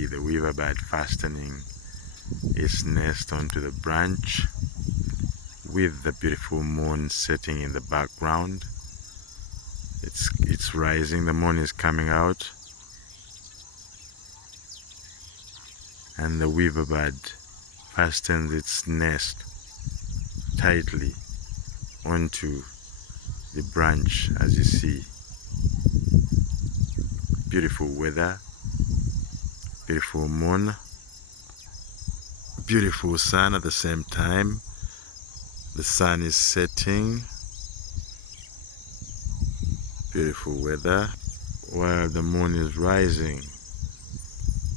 see the weaver bird fastening its nest onto the branch with the beautiful moon setting in the background. It's rising, the moon is coming out, and the weaver bird fastens its nest tightly onto the branch, as you see. Beautiful weather, beautiful moon, beautiful sun at the same time. The sun is setting. Beautiful weather while the moon is rising,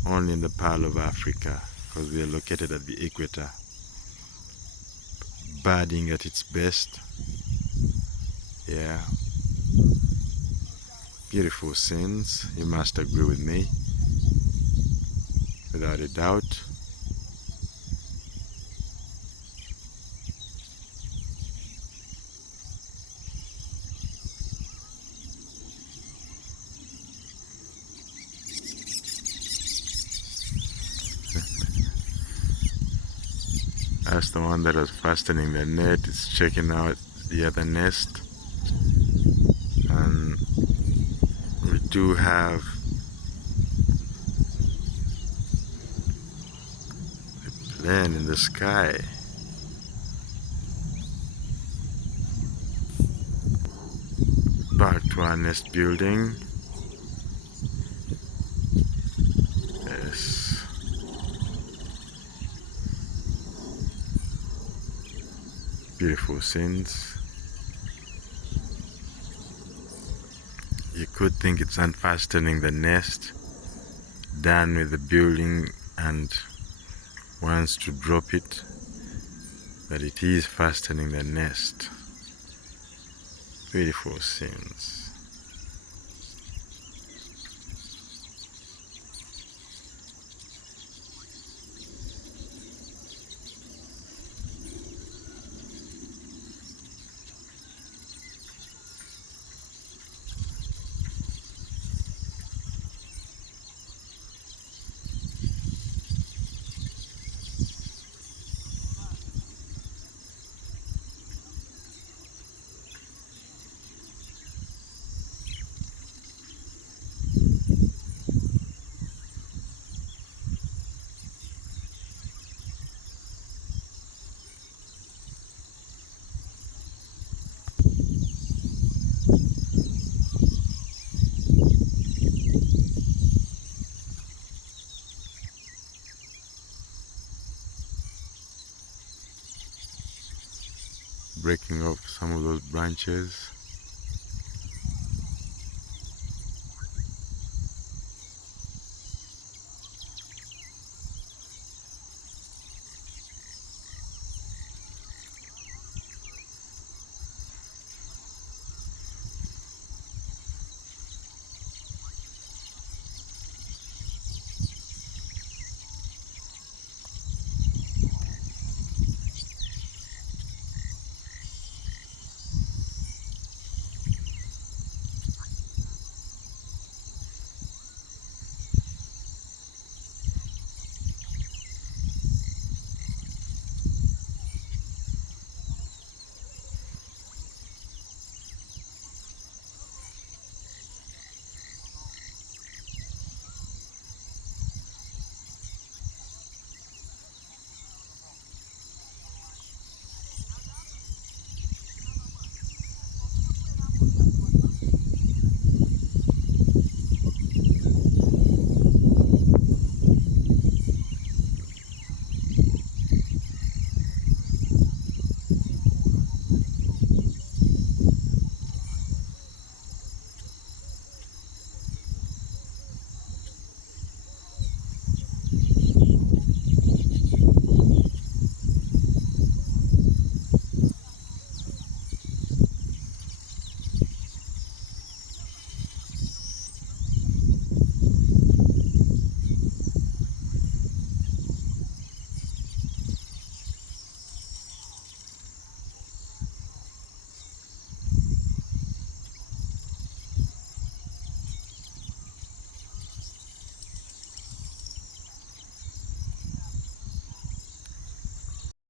only in the Pearl of Africa, because we are located at the equator. Birding at its best. Yeah. Beautiful scenes, you must agree with me, without a doubt. That's the one that was fastening the net. It's checking out the other nest. And we do have a plane in the sky. Back to our nest building. Yes. Beautiful scenes. You could think it's unfastening the nest, done with the building and wants to drop it, but it is fastening the nest. Beautiful scenes. Breaking off some of those branches.